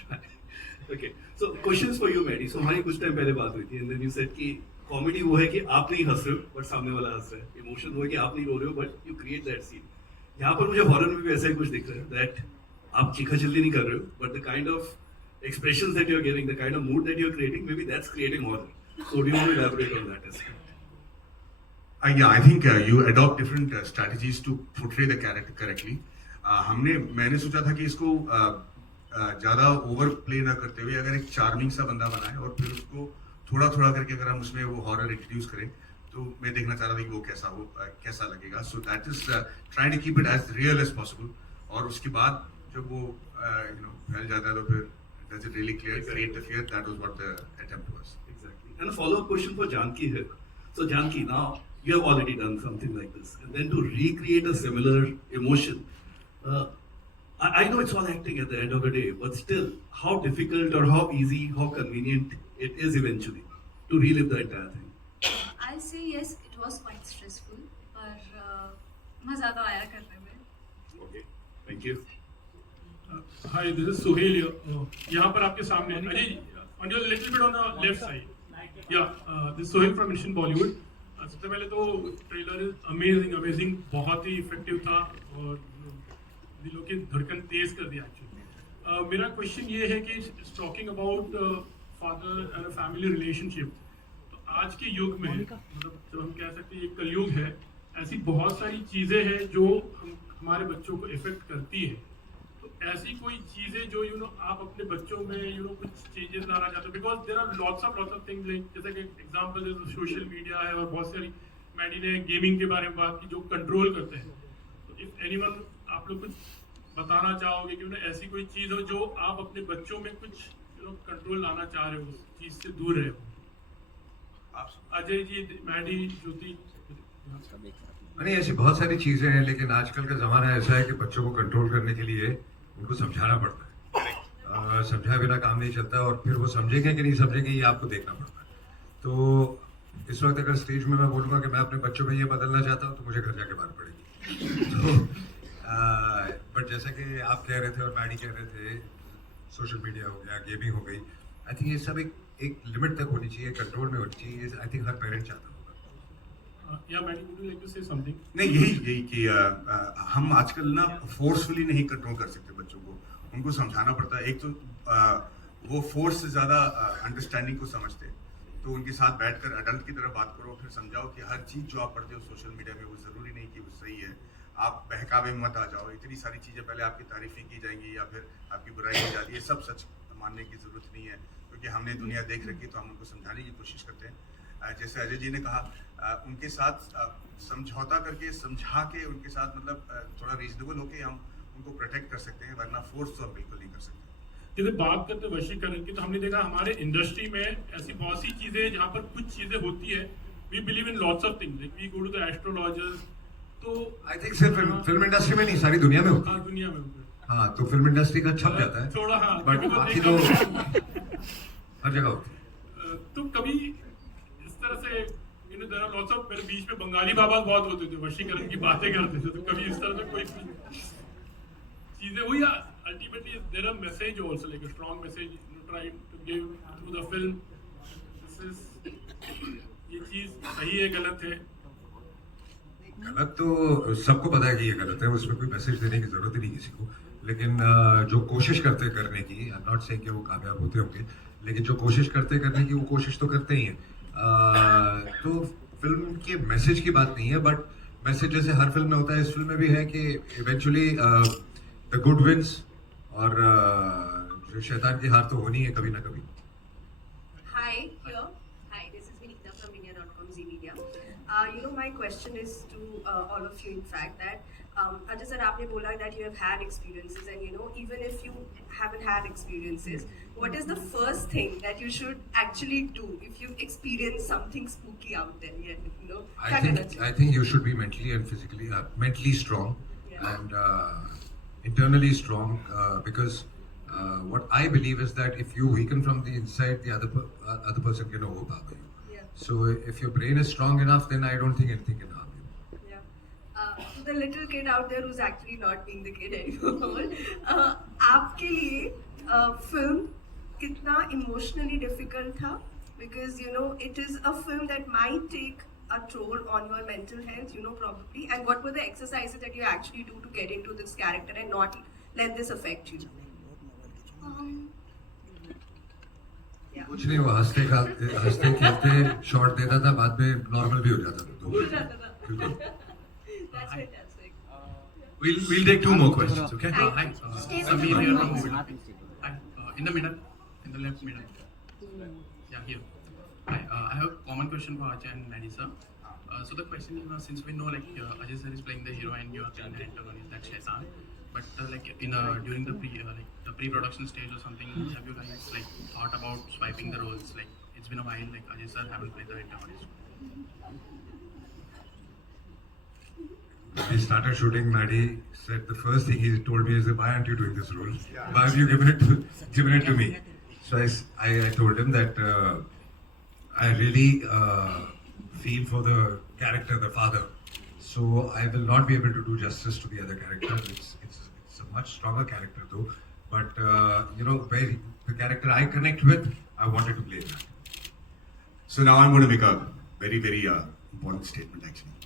Okay, so questions for you, Maddie. So हमारी कुछ टाइम पहले बात हुई थी, and then you said कि कॉमेडी वो है कि आप नहीं हंस रहे हो, बट सामने वाला हंस रहा है. इमोशन वो है कि आप नहीं रो रहे हो, but you create that scene. यहाँ पर मुझे हॉरर में भी ऐसा ही कुछ दिख रहा है, दैट आप चीखा जल्दी नहीं कर रहे हो, but the kind of expressions that you're giving, the kind of mood that you're creating, maybe that's creating horror. So do you want to elaborate on that as well? Yeah, I think you adopt different strategies to portray the character correctly. मैंने सोचा था कि इसको ज़्यादा over play ना करते हुए अगर एक चार्मिंग सा बंदा बनाए और फिर उसको थोड़ा थोड़ा करके अगर हम उसमें वो हॉरर इंट्रोड्यूस करें, तो मैं देखना चाह रहा था कि वो कैसा लगेगा. So that is trying to keep it as real as possible. और उसके बाद जब वो फैल जाता है, तो फिर does it really create the fear? That was what the attempt was. Exactly. And a follow-up question for Janki here. So Janki, now you have already done something like this, and then to recreate a similar emotion, I know it's all acting at the end of the day, but still, how difficult or how easy, how convenient it is eventually to relive the entire thing? I'll say yes, it was quite stressful, पर मज़ा तो आया करने में. Okay, thank you. Hi, this is Suhail here. यहाँ पर आपके सामने Ajay, on your little bit on the left side. Yeah, this is Suhail from Indian Bollywood. सबसे पहले तो ट्रेलर इज अमेजिंग, बहुत ही इफेक्टिव था और दिलों की धड़कन तेज कर दिया एक्चुअली. मेरा क्वेश्चन ये है कि talking about father and family relationship, तो आज के युग में, मतलब जो हम कह सकते हैं ये कलयुग है, ऐसी बहुत सारी चीज़ें हैं जो हमारे बच्चों को इफेक्ट करती है. तो ऐसी कोई चीज़ें जो आप अपने बच्चों में कुछ चेंजेस लाना चाहते हो, because there are lots of things, like जैसे कि एग्जांपल जैसे सोशल मीडिया है और बहुत सारी, मैडी ने गेमिंग के बारे में बात की, जो कंट्रोल करते हैं. तो इफ एनीवन, आप लोग कुछ बताना चाहोगे कि उन्हें ऐसी कोई चीज़ हो जो आप अपने बच्चों में कुछ कंट्रोल लाना चाह रहे हो, उस चीज़ से दूर रहे हो? अजय जी, मैडी, ज्योति। नहीं, ऐसी बहुत सारी चीजें हैं, लेकिन आजकल का जमाना ऐसा है कि बच्चों को कंट्रोल करने के लिए उनको समझाना पड़ता है। समझाए बिना काम नहीं चलता, और फिर वो समझेंगे कि नहीं समझेंगे ये आपको देखना पड़ता है। तो इस वक्त अगर स्टेज में मैं बोलूँगा कि मैं अपने बच्चों में ये बदलना चाहता हूँ तो मुझे घर जाके मार पड़ेगी। तो बट जैसा कि आप कह रहे थे और मैडी कह रहे थे, सोशल मीडिया हो गया, गेमिंग हो गई, आई थिंक ये सब एक लिमिट तक होनी चाहिए, कंट्रोल में होनी चाहिए। आई थिंक हर पेरेंट चाहता होगा। या Maddy, would you like to say something? नहीं, यही कि हम आजकल ना फोर्सफुली नहीं कंट्रोल कर सकते बच्चों को, उनको समझाना पड़ता है। एक तो वो फोर्स से ज़्यादा अंडरस्टैंडिंग को समझते हैं, तो उनके साथ बैठकर अडल्ट की तरह बात करो, फिर समझाओ कि हर चीज़ जो आप पढ़ते हो सोशल मीडिया में वो ज़रूरी नहीं कि वो सही है। आप बहकावे में मत आ जाओ, इतनी सारी चीज़ें पहले आपकी तारीफ़ें की जाएंगी या फिर आपकी बुराई की जाती है, सब सच मानने की ज़रूरत नहीं है, क्योंकि हमने दुनिया देख रखी तो हम उनको समझाने की कोशिश करते हैं। जैसे अजय जी ने कहा, उनके साथ समझौता करके, समझा के उनके साथ मतलब थोड़ा रीजनेबल होके हम उनको प्रोटेक्ट कर सकते हैं, वरना फोर्स तो हम बिल्कुल नहीं कर सकते। जैसे बात करते हैं वशीकरण की, तो हमने देखा हमारे इंडस्ट्री में ऐसी बहुत सी चीज़ें जहाँ पर कुछ चीज़ें होती है, we believe in lots of things, like we go to the astrologers. तो आई थिंक सिर्फ फिल्म इंडस्ट्री में नहीं, सारी दुनिया में होती है। हाँ, दुनिया में होती है। हाँ, तो फिल्म इंडस्ट्री का छप जाता है थोड़ा, हाँ, बट बाकी तो हर जगह होती है। तो कभी इस तरह से देयर आर लॉट्स ऑफ, मेरे बीच में बंगाली बाबा बहुत होते थे, वशीकरण की बातें करते थे, तो कभी इस तरह से कोई चीजें हुई? या ultimately there are message also, like a strong message trying to give through the film, this is, ये चीज सही है, गलत है? गलत तो सबको पता है कि ये गलत है, उसमें कोई मैसेज देने की जरूरत ही नहीं किसी को। लेकिन जो कोशिश करते हैं करने की, आई एम नॉट सेइंग कि वो कामयाब होते होंगे, लेकिन जो कोशिश करते हैं करने की, वो कोशिश तो करते ही हैं। तो फिल्म के मैसेज की बात नहीं है, बट मैसेज जैसे हर फिल्म में होता है, इस फिल्म में भी है कि इवेंचुअली द गुड विंस, और जो शैतान की हार तो होनी है कभी ना कभी। Hi, here. Hi, this is Vinita from India.com Z Media. My question is to all of you, in fact, that Ajay sir, आपने बोला that you have had experiences, and even if you haven't had experiences, what is the first thing that you should actually do if you experience something spooky out there? I think you should be mentally and physically, mentally strong, and internally strong, because what I believe is that if you weaken from the inside, the other person can overpower you. Yeah. So if your brain is strong enough, then I don't think anything can harm you. To the little kid out there who's actually not being the kid anymore, आपके लिए film कितना emotionally difficult था? Because it is a film that might take a toll on your mental health, probably. And what were the exercises that you actually do to get into this character and not let this affect you? कुछ नहीं, वो हंसते खेलते shot देता था, बाद में normal भी हो जाता था। बिल्कुल। That's fantastic. We'll take two more questions, okay? Hi, Sameer here from Movie. Hi, in the middle, in the left middle. Yeah, here. Hi, I have a common question for Ajay and Maddie sir. So the question is, since we know Ajay sir is playing the hero and you are playing the antagonist, that's Shaitan, but during the pre-production stage or something, have you guys thought about swiping the roles? It's been a while, Ajay sir haven't played the antagonist. When we started shooting, Maddie said the first thing he told me is, "Why aren't you doing this role? Why have you given it to me?" So I told him that I really feel for the character, the father. So I will not be able to do justice to the other character. It's a much stronger character though. But the character I connect with, I wanted to play that. So now I'm going to make a very, very important statement actually.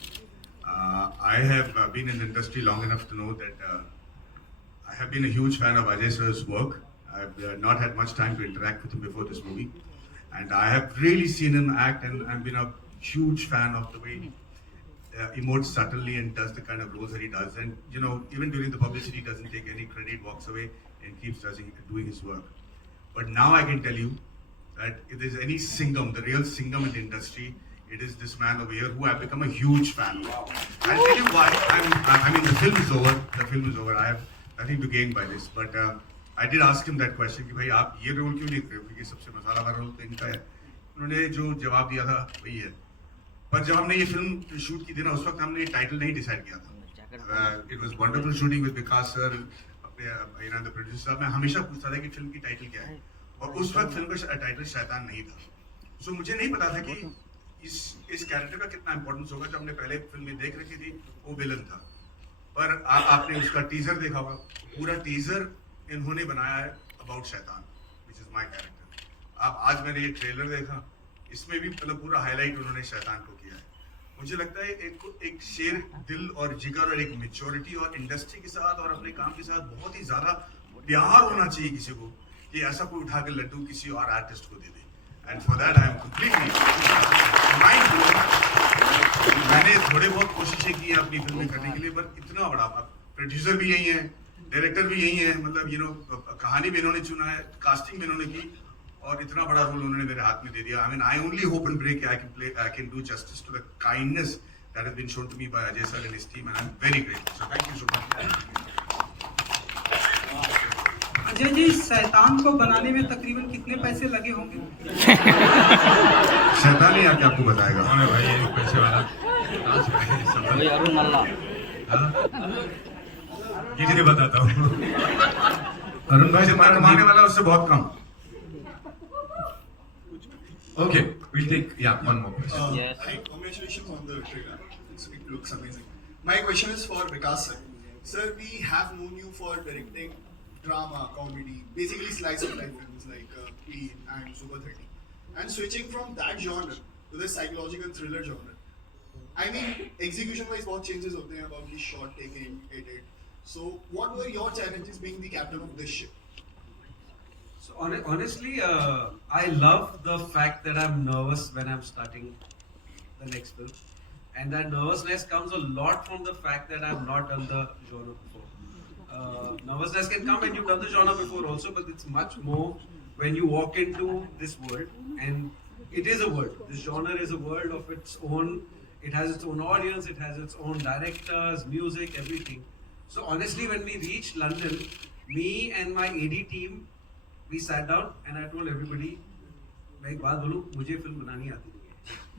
I have been in the industry long enough to know that I have been a huge fan of Ajay sir's work. I've not had much time to interact with him before this movie. And I have really seen him act, and I've been a huge fan of the way he emotes subtly and does the kind of roles that he does. And, even during the publicity, he doesn't take any credit, walks away and keeps doing his work. But now I can tell you that if there's any Singham, the real Singham in the industry, it is this man over here who I've become a huge fan of. I'll tell you why. The film is over. I have nothing to gain by this, but I did ask him that question कि भाई आप ये role क्यों लिख रहे हो, क्योंकि सबसे मसाला वाला रोल तो इनका है. उन्होंने जो जवाब दिया था वही है. पर जब हमने ये फिल्म शूट की थी ना, उस वक्त हमने टाइटल नहीं डिसाइड किया था. It was wonderful shooting with Vikas sir, अपने द प्रोड्यूसर. मैं हमेशा पूछता था कि फिल्म की टाइटल क्या है, और उस वक्त फिल्म का टाइटल शैतान नहीं था. सो मुझे नहीं पता था कि इस कैरेक्टर का कितना इंपॉर्टेंस होगा. जब हमने पहले फिल्म में देख रखी थी वो विलन था, पर आपने उसका टीजर देखा होगा. पूरा टीजर इन्होंने बनाया है अबाउट शैतान, विच इज माय कैरेक्टर. आज मैंने ये ट्रेलर देखा, इसमें भी मतलब पूरा हाईलाइट उन्होंने शैतान को किया है. मुझे लगता है एक शेर दिल और जिगर और एक मैच्योरिटी और इंडस्ट्री के साथ और अपने काम के साथ बहुत ही ज्यादा प्यार होना चाहिए किसी को, कि ऐसा कोई उठा के लड्डू किसी और आर्टिस्ट को दे दे. And for that I am completely मैंने थोड़े बहुत कोशिशें की है अपनी फिल्म में करने के लिए, पर इतना बड़ा प्रोड्यूसर भी यही है, डायरेक्टर भी यही है, मतलब कहानी भी इन्होंने चुना है, कास्टिंग भी इन्होंने की, और इतना बड़ा रोल उन्होंने मेरे हाथ में दे दिया. I mean I only hope and pray I can do justice to the kindness that has been shown to me by Ajay sir and his team, and I'm very grateful. So thank you so much. Ajay ji, Shaitaan को बनाने में तकरीबन कितने पैसे लगे होंगे? शैतान ही आके आपको बताएगा. कौन है भाई ये पैसे वाला? वही अरुण मल्ला. किसी ने बताता हूँ. अरुण भाई जितना कमाने वाला उससे बहुत कम. Okay, we'll take one more question. Yes. Hi, congratulations on the trailer. It looks amazing. My question is for Vikas sir. Sir, we have known you for directing drama, comedy, basically slice of life films like Queen and Super 30, and switching from that genre to the psychological thriller genre. I mean, execution-wise, what changes होते हैं about the shot taken, edit. So, what were your challenges being the captain of this ship? So honestly, I love the fact that I'm nervous when I'm starting the next film, and that nervousness comes a lot from the fact that I've not done the genre before. Nervousness can come when you've done the genre before also, but it's much more when you walk into this world, and it is a world. This genre is a world of its own. It has its own audience, it has its own directors, music, everything. So honestly, when we reached London, me and my AD team, we sat down and I told everybody, मैं एक बात बोलूँ, मुझे film बनानी आती नहीं है,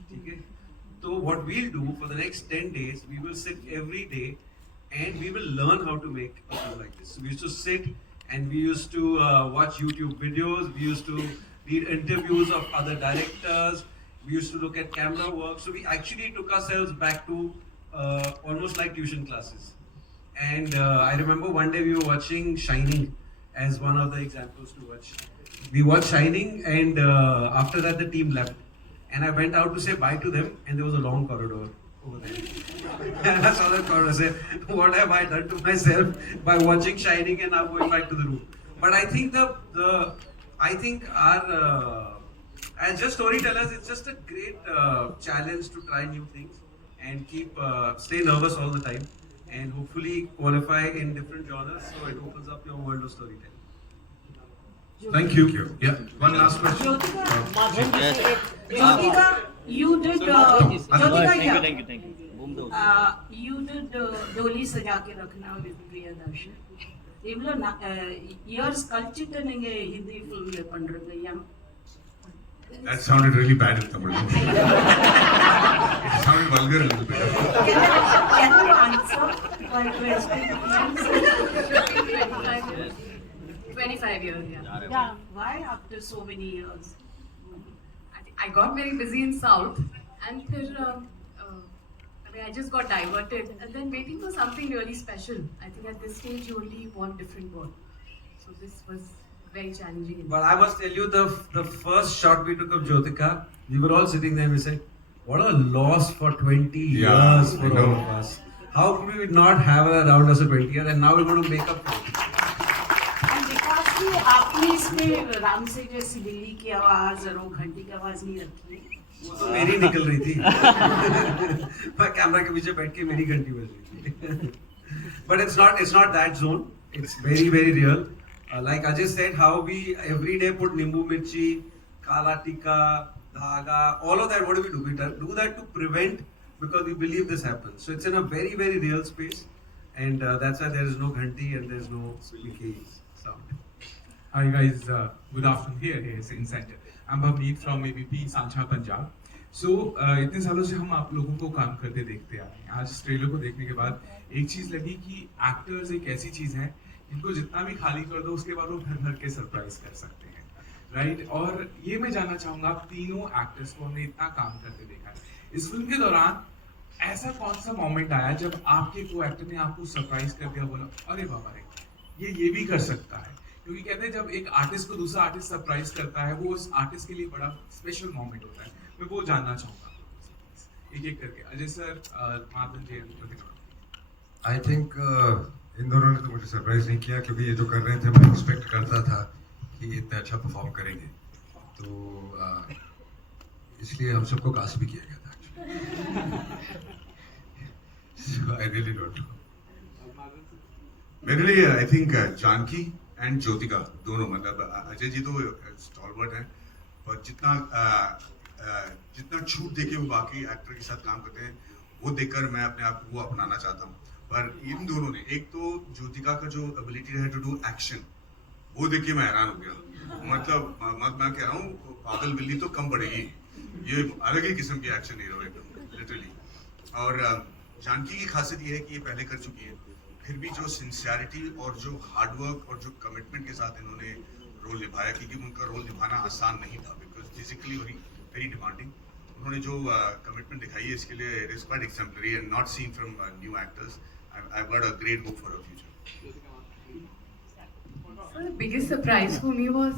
ठीक है? तो what we'll do for the next 10 days, we will sit every day and we will learn how to make a film like this. So we used to sit and we used to watch YouTube videos, we used to read interviews of other directors, we used to look at camera work. So we actually took ourselves back to almost like tuition classes. And I remember one day we were watching Shining as one of the examples to watch. We watched Shining, and after that the team left, and I went out to say bye to them, and there was a long corridor over there. And I saw that corridor. I said, what have I done to myself by watching Shining and now going back to the room? But I think I think our as just storytellers, it's just a great challenge to try new things and stay nervous all the time, and hopefully qualify in different genres, so it opens up your world of storytelling. Thank you. Yeah, one last question. Jyotika, you did. Jyotika, Thank you. You did Doli Saja Ke Rakhna with Priyadarshan. Evlo years culture ninge Hindi film le pandranga. That sounded really bad in Tamil. It sounded vulgar a little bit. Can you answer my question? 25 years, Yeah. Why after so many years? I got very busy in South, and then I just got diverted, and then waiting for something really special. I think at this stage you only want different work, so this was very challenging. But I must tell you, the first shot we took of Jyotika, we were all sitting there and we said, what a loss for 20 years for all of us. How could we not have her around us for 20 years, and now we're going to make up for it. आपने इसमें राम से जैसी बिल्ली की आवाज और वो घंटी की आवाज नहीं रखी? वो तो मेरी निकल रही थी. मैं कैमरा के पीछे बैठ के मेरी घंटी बज रही थी. But it's not that zone. It's very, very real. Like Ajay said, how we every day put nimbu mirchi, kala tikka, dhaga, all of that. What do? We do that to prevent, because we believe this happens. So it's in a very, very real space. and that's why there is no ghanti and there is no squeaky sound. Hi guys, good afternoon. Here is Insider. I'm Bhavneet from ABP Sancha Punjab. So इतने सालों से हम आप लोगों को काम करते देखते आ रहे हैं. आज ट्रेलर को देखने के बाद एक चीज लगी कि एक्टर्स एक ऐसी चीज है इनको जितना भी खाली कर दो उसके बाद वो भर भर के सरप्राइज कर सकते हैं, राइट? और ये मैं जानना चाहूंगा, आप तीनों एक्टर्स को हमने इतना काम करते देखा है, इस फिल्म के दौरान ऐसा कौन सा मोमेंट आया जब आपके को एक्टर ने आपको सरप्राइज कर दिया, बोला अरे बाबा रे ये भी कर सकता है? क्योंकि कहते हैं जब एक आर्टिस्ट को दूसरा आर्टिस्ट सरप्राइज करता है वो उस आर्टिस्ट के लिए बड़ा स्पेशल मोमेंट होता है. मैं वो जानना चाहूंगा एक एक करके. Ajay sir, Madhavan ji, I think इन दोनों ने तो मुझे सरप्राइज नहीं किया, क्योंकि ये जो कर रहे थे मैं एक्सपेक्ट करता था कि इतना अच्छा परफॉर्म करेंगे, तो इसलिए हम सबको कास्ट भी किया गया था. So I really don't know. मेरे लिए I think Janaki and Jyotika दोनों, मतलब अजय जी तो स्टॉलवर्ट हैं, पर जितना छूट देके वो बाकी एक्टर के साथ काम करते हैं वो देखकर मैं अपने आप को वो अपनाना चाहता हूँ. पर इन दोनों ने, एक तो ज्योतिका का जो एबिलिटी है टू डू एक्शन, वो देख के मैं हैरान हो गया. मतलब मैं कह रहा हूँ पागल बिल्ली तो कम पड़ेगी, ये अलग ही किस्म की एक्शन हीरो है लिटरली. और जानकी की खासियत ये है कि ये पहले कर चुकी है, फिर भी जो सिंसियरिटी और जो हार्डवर्क और जो कमिटमेंट के साथ इन्होंने रोल निभाया, क्योंकि उनका रोल निभाना आसान नहीं था, बिकॉज फिजिकली वेरी डिमांडिंग. उन्होंने जो कमिटमेंट दिखाई है इसके लिए it is quite exemplary and not seen from new actors. I got a great book for a future. So the biggest surprise for me was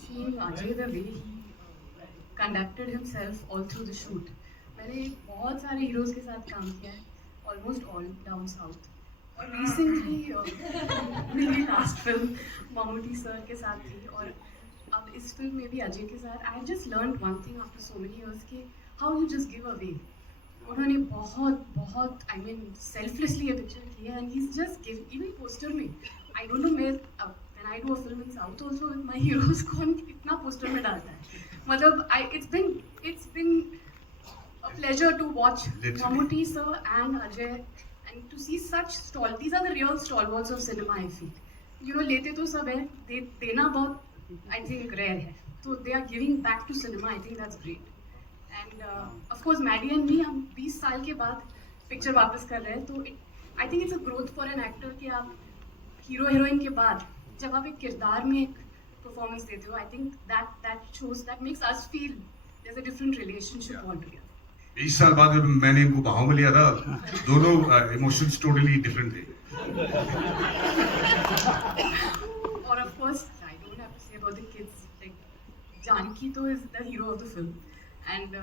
seeing Ajay the way he conducted himself all through the shoot. मैंने बहुत सारे heroes के साथ काम किया है, almost all down south, और recently मेरी लास्ट फिल्म ममूटी सर के साथ थी, और अब इस फिल्म में भी अजय के साथ. I just learn one thing after so many years कि how you just give away. उन्होंने बहुत आई मीन सेल्फलेसली ये पिक्चर की है, and he is just give. Even poster में आई डोंट नो, मैं when I do a film in south also with my heroes, कौन इतना पोस्टर में डालता है? मतलब it's been a pleasure to watch Mammootty sir and Ajay, and to see such these are the real stalwarts of cinema, I feel. You know, लेते तो सब है, देना बहुत I think rare है, so they are giving back to cinema. I think that's great. And of course Maddie and me, हम 20 साल के बाद पिक्चर वापस कर रहे हैं, तो I think it's a growth for an actor कि आप हीरो हीरोइन के बाद जब आप एक किरदार में एक परफॉर्मेंस देते हो, I think that shows, that makes us feel there's a different relationship altogether. 20 साल बाद जब मैंने इनको बाहों में लिया था, दोनों इमोशंस टोटली डिफरेंट थे. और of course I don't have to say about the kids, like Janki to is the hero of the film, and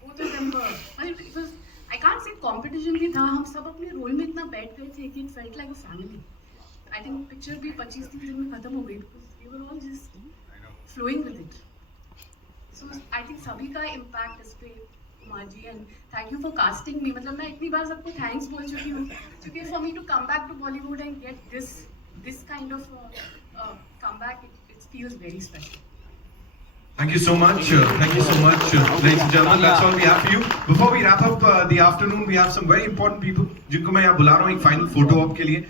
both of them were, it was, I can't say competition भी था, हम सब अपने role में इतना बैठ गए थे कि it felt like a family. I think picture भी 25-30 दिन में खत्म हो गई, because we were all just flowing with it. So I think सभी का impact इस पे Kumar ji, and thank you for casting me. मतलब मैं इतनी बार सबको थैंक्स बोल चुकी हूँ, क्योंकि for me to come back to Bollywood and get this kind of come back, it feels very special. Thank you so much. Thank you so much, ladies and gentlemen. That's all we have for you. Before we wrap up the afternoon, we have some very important people जिनको मैं यहाँ बुला रहा हूँ एक final photo op के लिए.